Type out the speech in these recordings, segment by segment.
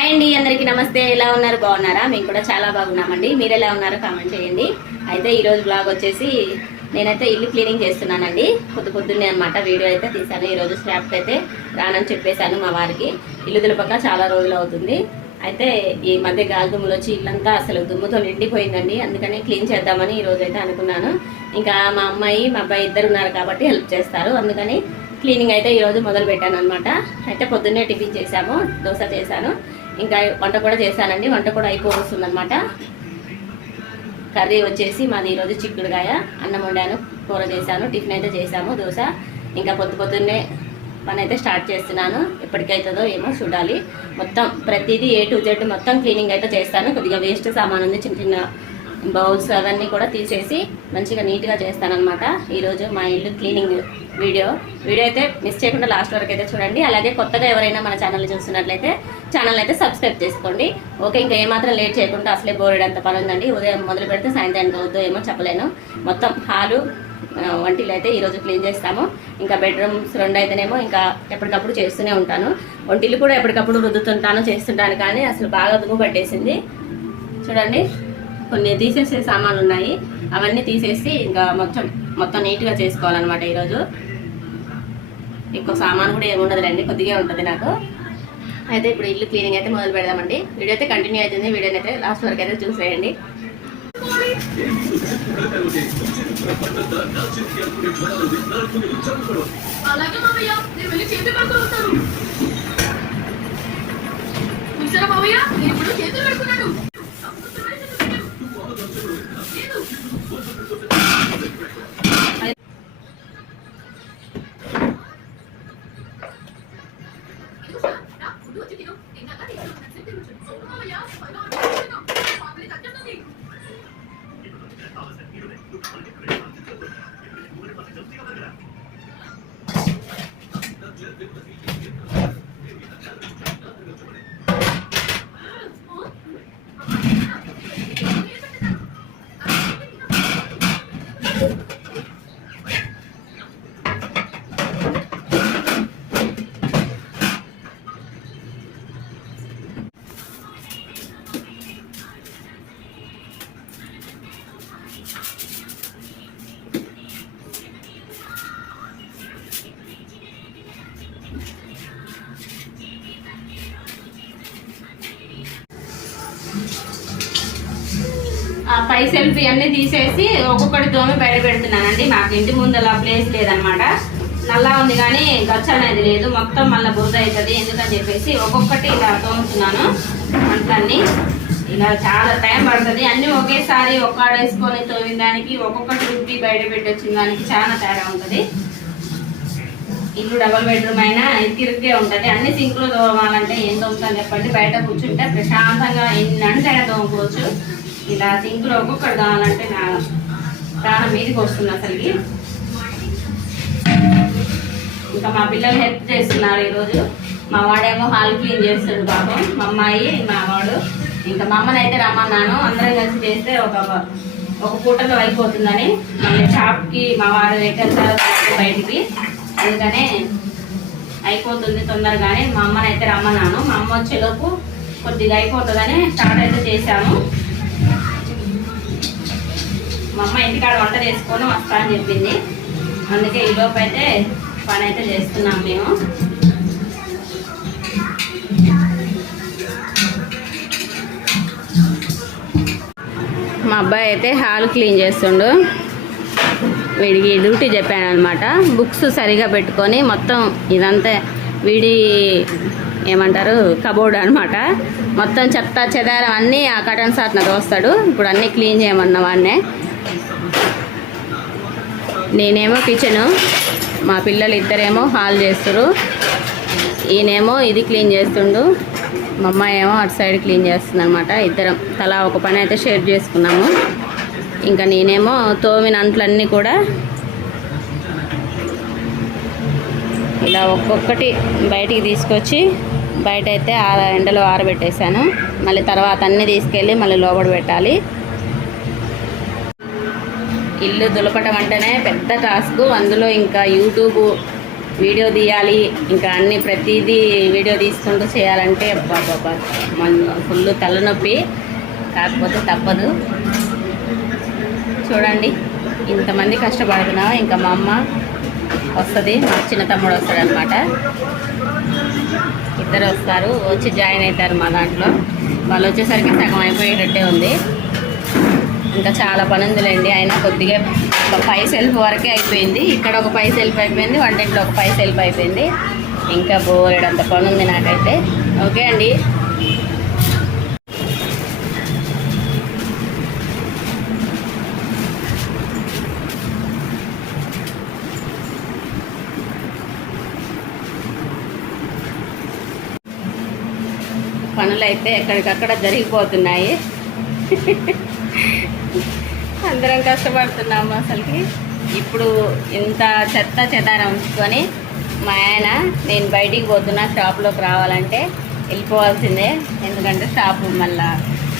Hi అండి, అందరికీ నమస్తే. ఎలా ఉన్నారు? బాగున్నారా? మేము కూడా చాలా బాగున్నామండి. మీరు ఎలా ఉన్నారో కామెంట్ చేయండి. అయితే ఈరోజు బ్లాగ్ వచ్చేసి నేనైతే ఇల్లు క్లీనింగ్ చేస్తున్నానండి. పొద్దున్నే అనమాట వీడియో అయితే తీశాను. ఈరోజు స్నాప్కి అయితే రానని చెప్పేశాను మా వారికి. ఇల్లు దులపక చాలా రోజులు అవుతుంది. అయితే ఈ మధ్య గాలి దుమ్ములు వచ్చి ఇల్లంతా అసలు దుమ్ముతో నిండిపోయిందండి. అందుకని క్లీన్ చేద్దామని ఈరోజు అయితే అనుకున్నాను. ఇంకా మా అమ్మాయి మా అబ్బాయి ఇద్దరు ఉన్నారు కాబట్టి హెల్ప్ చేస్తారు. అందుకని క్లీనింగ్ అయితే ఈరోజు మొదలు పెట్టాను అనమాట. అయితే పొద్దున్నే టిఫిన్ చేశాము, దోశ చేశాను, ఇంకా వంట కూడా చేశానండి. వంట కూడా అయిపోతుంది అనమాట. కర్రీ వచ్చేసి మాది ఈరోజు చిక్కుడుకాయ, అన్నం వండాను, కూర చేశాను, టిఫిన్ అయితే చేశాము, దోశ. ఇంకా పొద్దున్నే పని అయితే స్టార్ట్ చేస్తున్నాను. ఎప్పటికైతుందో ఏమో చూడాలి. మొత్తం ప్రతిదీ A to Z మొత్తం క్లీనింగ్ అయితే చేస్తాను. కొద్దిగా వేస్ట్ సామాన్ ఉంది, చిన్న చిన్న బౌల్స్ అవన్నీ కూడా తీసేసి మంచిగా నీట్గా చేస్తానన్నమాట. ఈరోజు మా ఇల్లు క్లీనింగ్ వీడియో అయితే మిస్ చేయకుండా లాస్ట్ వరకు అయితే చూడండి. అలాగే కొత్తగా ఎవరైనా మన ఛానల్ చూస్తున్నట్లయితే ఛానల్ అయితే సబ్స్క్రైబ్ చేసుకోండి. ఓకే, ఇంకా ఏమాత్రం లేట్ చేయకుండా, అసలే బోర్డంత పని ఉందండి. ఉదయం మొదలు పెడితే సాయంత్రానికి అవుద్దో ఏమో చెప్పలేను. మొత్తం హాలు వంటిలు అయితే ఈరోజు క్లీన్ చేస్తాము. ఇంకా బెడ్రూమ్స్ 2 అయితేనేమో ఇంకా ఎప్పటికప్పుడు చేస్తూనే ఉంటాను. వంటిలు కూడా ఎప్పటికప్పుడు రుద్దుతుంటాను, చేస్తుంటాను. కానీ అసలు బాగా దుమ్ము పట్టేసింది. చూడండి, కొన్ని తీసేసే సామాన్లు ఉన్నాయి, అవన్నీ తీసేసి ఇంకా మొత్తం నీట్గా చేసుకోవాలన్నమాట. ఈరోజు ఎక్కువ సామాన్ కూడా ఏముండదులేండి, కొద్దిగా ఉంటుంది నాకు. అయితే ఇప్పుడు ఇల్లు క్లీనింగ్ అయితే మొదలు పెడదామండి. వీడియో అయితే కంటిన్యూ అవుతుంది. వీడియోని అయితే లాస్ట్ వరకు అయితే చూసేయండి. పై సెల్ఫీ అన్నీ తీసేసి ఒక్కొక్కటి దోమి బయట పెడుతున్నానండి. మాకు ఇంటి ముందర ప్లేస్ లేదనమాట. నల్లా ఉంది కానీ గచ్చ అనేది లేదు. మొత్తం మళ్ళీ బురద అవుతుంది. ఎందుకని చెప్పేసి ఒక్కొక్కటి ఇలా తోముతున్నాను. అంట్లన్నీ ఇలా చాలా టైం పడుతుంది. అన్నీ ఒకేసారి ఒక్కడేసుకొని తోమిన దానికి, ఒక్కొక్కటి రుబ్బి బయట పెట్టి వచ్చిన దానికి చాలా తేడా ఉంటుంది. ఇల్లు డబుల్ బెడ్రూమ్ అయినా ఇరుగ్గే ఉంటుంది. అన్ని సింకులు తోమాలంటే ఏం తోముతాను చెప్పండి. బయట కూర్చుంటే ప్రశాంతంగా ఎన్నంటే తోముకోవచ్చు. ఇలా సింకులో ఒక్కొక్కటి కావాలంటే నా ప్రాణం మీదకి వస్తుంది అసలుకి. ఇంకా మా పిల్లలు హెల్ప్ చేస్తున్నారు ఈరోజు. మా వాడేమో హాల్ క్లీన్ చేస్తాడు పాపం, మా అమ్మాయి మా వాడు. ఇంకా మా అమ్మని అయితే రమ్మన్నాను. అందరం కలిసి చేస్తే ఒక పూటలో అయిపోతుందని. మళ్ళీ షాప్కి మా వాడు ఎక్కడెళ్తారు బయటికి, అందుకనే అయిపోతుంది తొందరగానే. మా అమ్మని అయితే రమ్మన్నాను. మా అమ్మ వచ్చేలోపు కొద్దిగా అయిపోతుందని స్టార్ట్ అయితే చేశాము. మా అమ్మ ఇంటికాడ వంట చేసుకొని వస్తా అని చెప్పింది. అందుకే ఈలోపు అయితే పని అయితే చేస్తున్నాం మేము. మా అబ్బాయి అయితే హాల్ క్లీన్ చేస్తుండు. వీడికి డ్యూటీ చెప్పాను అనమాట. బుక్స్ సరిగా పెట్టుకొని మొత్తం ఇదంతా వీడి ఏమంటారు కబోర్డ్ అనమాట. మొత్తం చెత్త చెదారం అన్నీ ఆ కటన్ సాట్న దోస్తాడు. ఇప్పుడు అన్నీ క్లీన్ చేయమన్నా వాడినే. నేనేమో కిచెను, మా పిల్లలు ఇద్దరేమో హాల్ చేస్తారు. ఈయనేమో ఇది క్లీన్ చేస్తుండు, మా అమ్మాయి ఏమో అటు సైడ్ క్లీన్ చేస్తుంది అనమాట. ఇద్దరం తలా ఒక పని అయితే షేర్ చేసుకున్నాము. ఇంకా నేనేమో తోమిన అంట్లన్నీ కూడా ఇలా ఒక్కొక్కటి బయటికి తీసుకొచ్చి బయట అయితే ఎండలో ఆరబెట్టేశాను. మళ్ళీ తర్వాత అన్నీ తీసుకెళ్ళి మళ్ళీ లోపల పెట్టాలి. ఇల్లు దులపటం అంటేనే పెద్ద టాస్క్. అందులో ఇంకా యూట్యూబ్ వీడియో తీయాలి, ఇంకా అన్ని ప్రతిదీ వీడియో తీసుకుంటూ చేయాలంటే బాబా మన ఫుల్ తలనొప్పి. కాకపోతే తప్పదు. చూడండి ఇంతమంది కష్టపడుతున్నాం. ఇంకా మా అమ్మ వస్తుంది, మా చిన్న తమ్ముడు వస్తాడు అనమాట. ఇద్దరు వస్తారు, వచ్చి జాయిన్ అవుతారు మా దాంట్లో. వాళ్ళు వచ్చేసరికి సగం అయిపోయేటట్టే ఉంది. ఇంకా చాలా పని ఉందిలేండి. అయినా కొద్దిగా ఒక 5 సెల్ఫ్ వరకే అయిపోయింది. ఇక్కడ ఒక 5 సెల్ఫ్ అయిపోయింది, వంటింట్లో ఒక 5 సెల్ఫ్ అయిపోయింది. ఇంకా బోరెడంత పని ఉంది నాకైతే. ఓకే అండి. పనులు అయితే ఎక్కడికక్కడ జరిగిపోతున్నాయి. అందరం కష్టపడుతున్నాము అసలుకి. ఇప్పుడు ఇంత చెత్త చెదారం ఉంచుకొని మా ఆయన నేను బయటికి పోతున్నా, షాప్లోకి రావాలంటే వెళ్ళిపోవాల్సిందే. ఎందుకంటే షాపు మళ్ళీ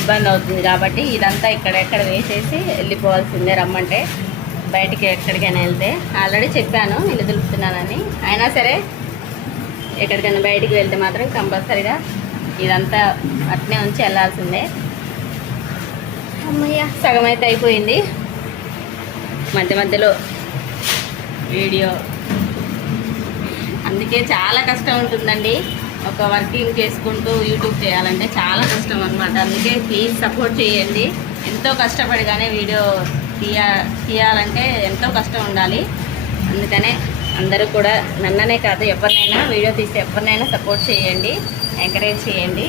ఇబ్బంది అవుతుంది కాబట్టి ఇదంతా ఇక్కడెక్కడ వేసేసి వెళ్ళిపోవాల్సిందే రమ్మంటే, బయటికి ఎక్కడికైనా వెళ్తే. ఆల్రెడీ చెప్పాను ఇల్లు దులుపుతున్నానని. అయినా సరే ఎక్కడికైనా బయటికి వెళ్తే మాత్రం కంపల్సరీగా ఇదంతా అట్నే ఉంచి వెళ్ళాల్సిందే. అమ్మయ్య సగం అయితే అయిపోయింది. మధ్య మధ్యలో వీడియో, అందుకే చాలా కష్టం ఉంటుందండి. ఒక వర్కింగ్ చేసుకుంటూ యూట్యూబ్ చేయాలంటే చాలా కష్టం అనమాట. అందుకే ప్లీజ్ సపోర్ట్ చేయండి. ఎంతో కష్టపడిగానే వీడియో తీయాలంటే ఎంతో కష్టం ఉండాలి. అందుకనే అందరూ కూడా నన్ననే కాదు ఎవరినైనా వీడియో తీసి ఎవరినైనా సపోర్ట్ చేయండి, ఎంకరేజ్ చేయండి.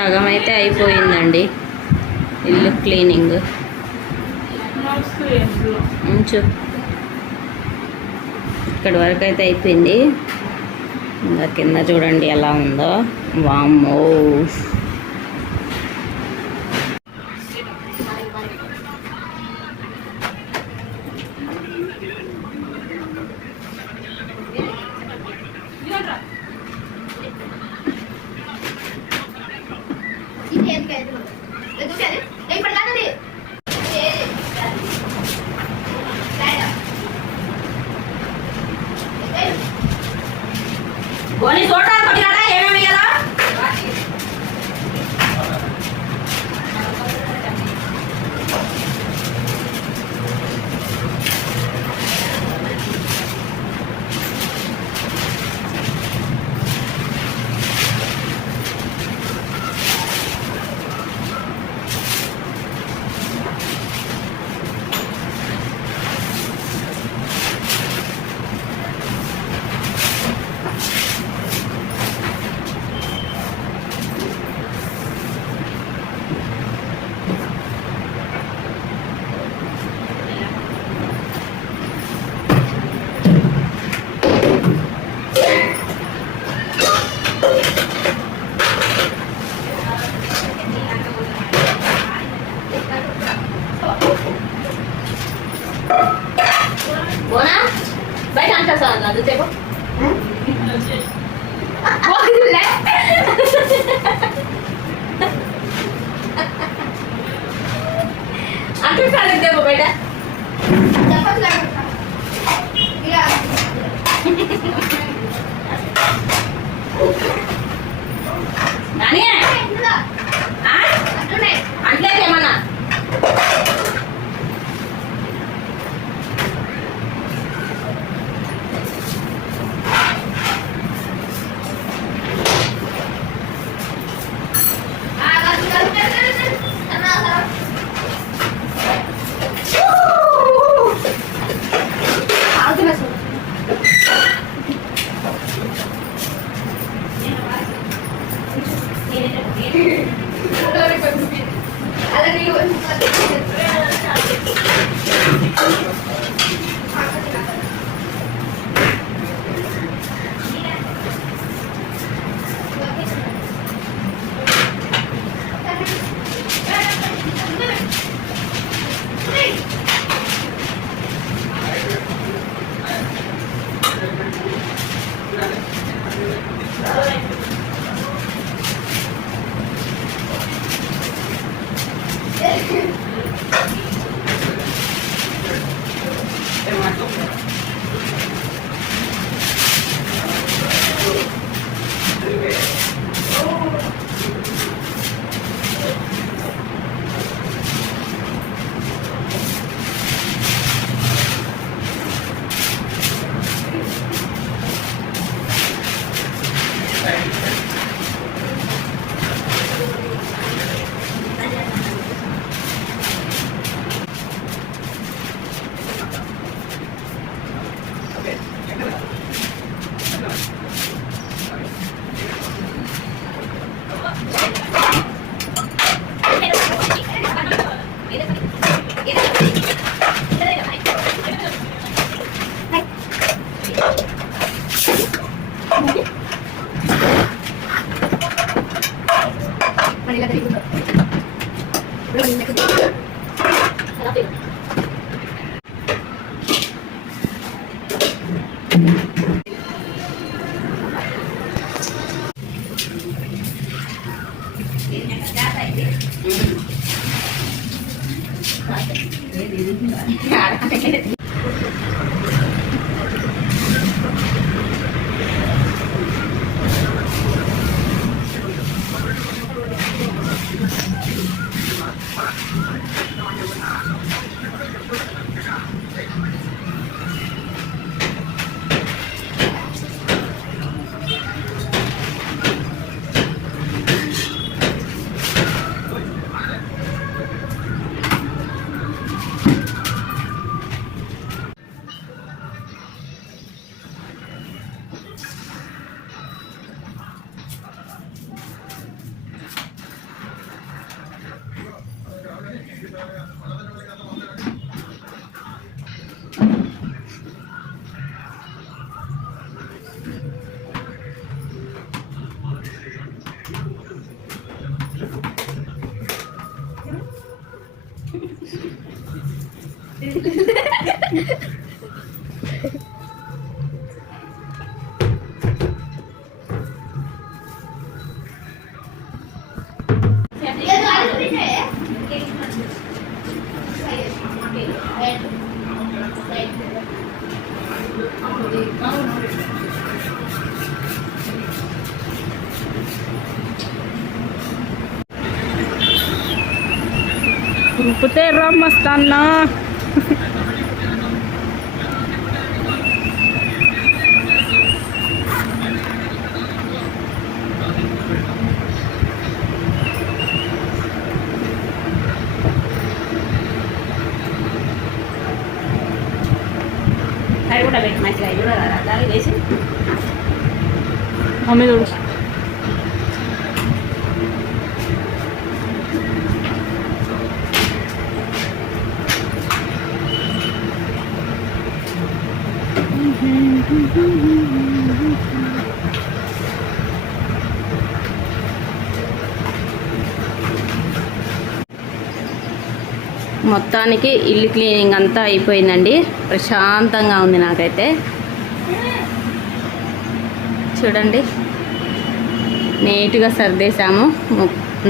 సగం అయితే అయిపోయిందండి ఇల్లు క్లీనింగ్. ఉంచు, ఇక్కడి వరకు అయితే అయిపోయింది. ఇంకా కింద చూడండి ఎలా ఉందో. వామ్మో, పోనీ చూడ కొట్టినాడా ఏమేమి కదా. Buona? Vai tanto sana, tu teko. Boleh. Aku salah debo beda. Dapat lagi. Iya. Nani? Ah? Antle kemana? Putera mastana. Saya udah baik masih aja udah ada guys. Mami dulu. మొత్తానికి ఇల్లు క్లీనింగ్ అంతా అయిపోయిందండి. ప్రశాంతంగా ఉంది నాకైతే. చూడండి, నీట్గా సర్దేశాము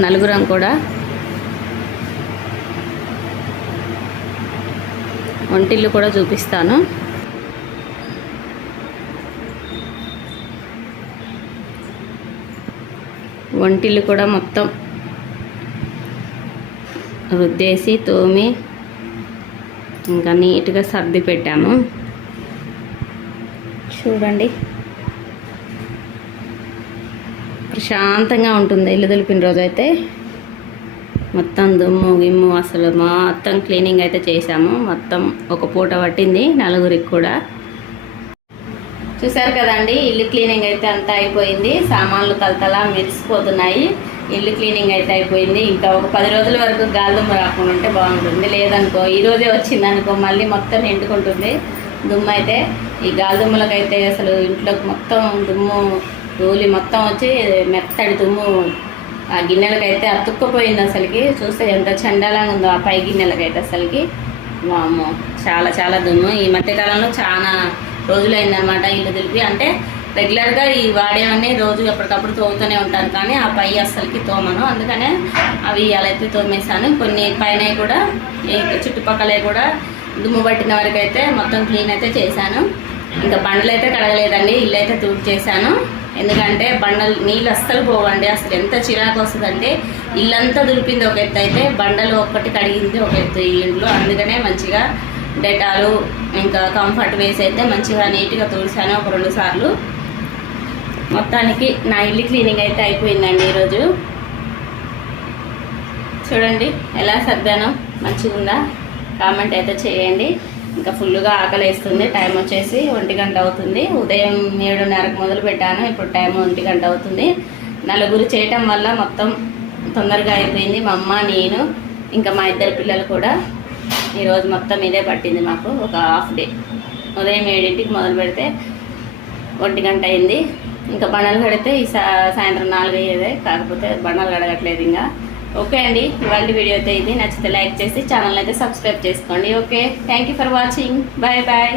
నలుగురం కూడా. వంటిల్లు కూడా చూపిస్తాను. వంటిల్లు కూడా మొత్తం రుద్దేసి తోమి ఇంకా నీట్గా సర్ది పెట్టాము. చూడండి, ప్రశాంతంగా ఉంటుంది ఇల్లు దులిపిన రోజు అయితే. మొత్తం దుమ్ము గిమ్ము అసలు మొత్తం క్లీనింగ్ అయితే చేసాము. మొత్తం ఒక పూట పట్టింది నలుగురికి కూడా. చూసారు కదండి, ఇల్లు క్లీనింగ్ అయితే అంతా అయిపోయింది. సామాన్లు తలతలా మెరిసిపోతున్నాయి. ఇల్లు క్లీనింగ్ అయితే అయిపోయింది. ఇంకా ఒక 10 రోజుల వరకు గాలిదుమ్మ రాకుండా ఉంటే బాగుంటుంది. లేదనుకో ఈరోజే వచ్చిందనుకో మళ్ళీ మొత్తం ఎండుకుంటుంది దుమ్ము అయితే. ఈ గాలిదుమ్మలకైతే అసలు ఇంట్లోకి మొత్తం దుమ్ము ధూళి మొత్తం వచ్చి మెత్తడి దుమ్ము ఆ గిన్నెలకైతే అతుక్కుపోయింది. అసలుకి చూస్తే ఎంత చండాలంగా ఉందో ఆ పై గిన్నెలకైతే అసలుకి. వామ్మో, చాలా చాలా దుమ్ము. ఈ మధ్యకాలంలో చాలా రోజులైందనమాట ఇల్లు దులిపి. అంటే రెగ్యులర్గా ఈ వాడేవన్నీ రోజు ఎప్పటికప్పుడు తోముతూనే ఉంటాను, కానీ ఆ పై అస్సలకి తోమను. అందుకనే అవి ఇవాళైతే తోమేశాను. కొన్ని పైన కూడా చుట్టుపక్కలే కూడా దుమ్ము పట్టిన వరకు అయితే మొత్తం క్లీన్ అయితే చేశాను. ఇంకా బండలు అయితే కడగలేదండి, ఇల్లు అయితే తూడు చేశాను. ఎందుకంటే బండలు నీళ్ళు అస్సలు పోవండి. అసలు ఎంత చిరాకు వస్తుందంటే ఇల్లంతా దులిపింది ఒక ఎత్తు అయితే బండలు ఒక్కటి కడిగింది ఒక ఎత్తు ఈ ఇంట్లో. అందుకనే మంచిగా డెటాలు ఇంకా కంఫర్ట్ వేసి అయితే మంచిగా నీట్గా తుడిచాను ఒక 2 సార్లు. మొత్తానికి నా ఇల్లు క్లీనింగ్ అయితే అయిపోయిందండి ఈరోజు. చూడండి ఎలా సర్దానో, మంచిగా ఉందా? కామెంట్ అయితే చేయండి. ఇంకా ఫుల్గా ఆకలి వేస్తుంది. టైం వచ్చేసి 1 గంట అవుతుంది. ఉదయం 7:30కు మొదలు పెట్టాను, ఇప్పుడు టైం 1 గంట అవుతుంది. నలుగురు చేయటం వల్ల మొత్తం తొందరగా అయిపోయింది. మా అమ్మ, నేను, ఇంకా మా 2 పిల్లలు కూడా. ఈరోజు మొత్తం ఇదే పట్టింది మాకు ఒక హాఫ్ డే. ఉదయం 7ంటికి మొదలు పెడితే 1 గంట అయింది. ఇంకా బండలు కడితే ఈ సాయంత్రం 4 అయ్యేదే, కాకపోతే బండలు కడగట్లేదు ఇంకా. ఓకే అండి, ఇవాళ వీడియో అయితే ఇది. నచ్చితే లైక్ చేసి ఛానల్ అయితే సబ్స్క్రైబ్ చేసుకోండి. Okay, thank you for watching. Bye bye.